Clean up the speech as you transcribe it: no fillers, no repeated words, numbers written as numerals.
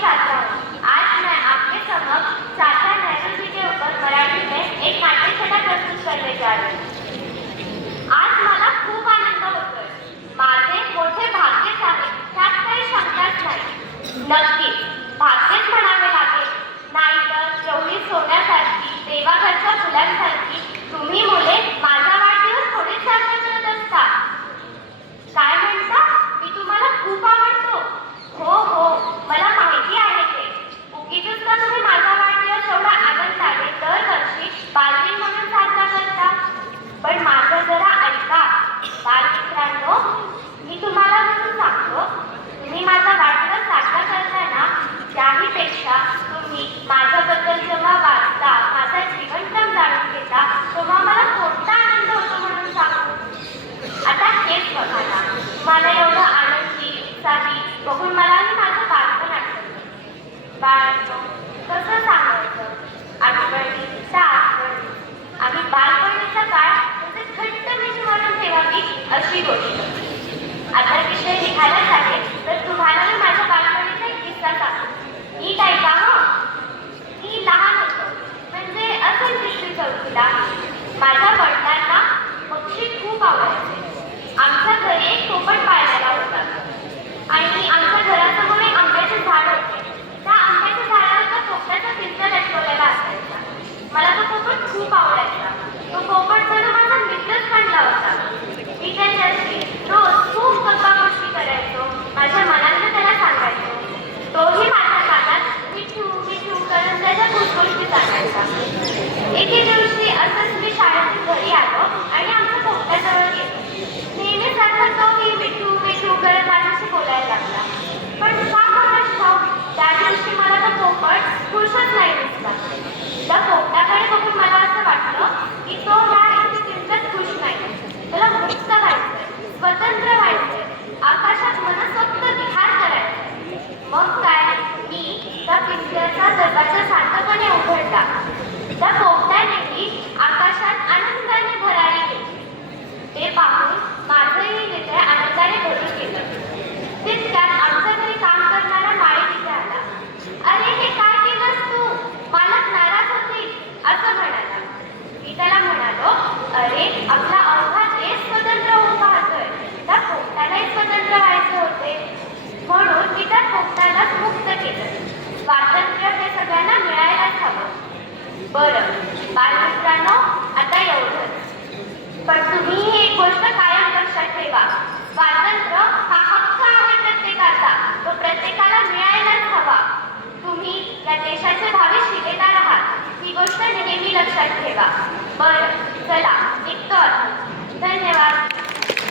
छात्रा हूँ। आज मैं आपके समक्ष चाचा नेहरू जी के ऊपर मराठी में एक नाट्यछटा प्रस्तुत करने जा रही हूँ। आज मला खूप आनंद होतोय. माझे मोठे भाग्यच आहे, त्यात काही शंकाच नाही. नक्कीच भाग्यच म्हणावे लागेल, नाहीतर एवढी सोन्यासारखी देवाघरच्या फुलांसारखी तुम्ही मुले माझा वाढदिवस थोडीच साजरा करत असता. काय म्हणता, मी तुम्हाला खूप आवडतो? हो हो, मला माहिती आहे ते. उगीचच का तुम्ही माझा वाढदिवस एवढा आनंदाने दरवर्षी बालदिन म्हणून साजरा करता? पण माझं जरा ऐका बालमित्रांनो, मी तुम्हाला म्हणून सांगतो, तुम्ही माझा वाढदिवस साजरा करताना त्याहीपेक्षा तुम्ही माझ्याबद्दल जेव्हा वाचता, माझा जीवनक्रम जाणून घेता, तेव्हा मला कोणता आनंद होतो म्हणून सांगू. आता हेच बघा ना, मला एवढं आनंदी उत्साही बघून मलाही माझं बालपण आठवतं. बाळांनो, कसं सांगायचं, आठवणी त्या आठवणी. आम्ही बालपणीचा काळ तसे थंड मिठी मारून ठेवावी अशी गोष्ट. आता विषय निघाला आहे तर तुम्हाला मी माझ्या बालपणीचा एक किस्सा सांगतो. नीट ऐका हं. मी लहान होतो, म्हणजे असंच तिसरी चौथीला. माझ्या वडिलांना पक्षी खूप आवडायचे. आमच्या घरी एक पोपट पाळलेला होता आणि आमच्या घरासमोर एक आंब्याचे झाड होते. त्या आंब्याच्या झाडावर त्या पोपटाचा पिंजरा लटकवलेला असायचा. मला तो पोपट खूप आवडायचा. तो पोपट जणू माझा मित्रच बनला होता. मी त्याच्याशी रोज खूप गप्पा गोष्टी करायचो. माझ्या मनातलं त्याला सांगायचो. तोही माझ्या कानात मिठू मिठू करत त्याच्या गोष्टी सांगायचा. एके दिवशी असंच मी शाळेतून घरी आलो आणि आमच्या पोपटाजवळ गेलो. नेहमीसारखा तोही मिठू मिठू करत माझ्याशी बोलायला लागला. पण का कोणास ठाऊक त्या दिवशी मला तो पोपट खुशच नाही दिसला. त्या पोपटाकडे बघून मला असं वाटलं की तो ह्या स्थितीत खुश नाही. त्याला मुक्त व्हायचंय, स्वतंत्र व्हायचंय, आकाशात मनसोक्त विहार करायचा. मग काय, मी त्या पिंजऱ्याचा दरवाजा शांतपणे उघडला. त्या पोपट्यानेही आकाशात आनंदाने भरारी घेतली. ते पाहून माझंही हृदय आनंदाने भरून गेलं. तितक्यात आमच्या घरी काम करणारा माळी तिथे आला. अरे, हे काय केलंस तू? मालक नाराज होतील असं म्हणाला. मी त्याला म्हणालो, अरे, आपला अवघा देश स्वतंत्र होऊन पाहतोय, त्या पोपटालाही स्वतंत्र व्हायचे होते. म्हणून मी त्या पोपटालाच मुक्त केलं. स्वातंत्र्य हे सगळ्यांना मिळायलाच हवं. बरं बालमित्रांनो, आता एवढंच. पण तुम्ही ही एक गोष्ट कायम लक्षात ठेवा, स्वातंत्र्य हा हक्क आहे प्रत्येकाचा. तो प्रत्येकाला मिळायलाच हवा. तुम्ही या देशाचे भावी शिलेदार आहात, ही गोष्ट नेहमी लक्षात ठेवा. बरं, चला निघतो. धन्यवाद.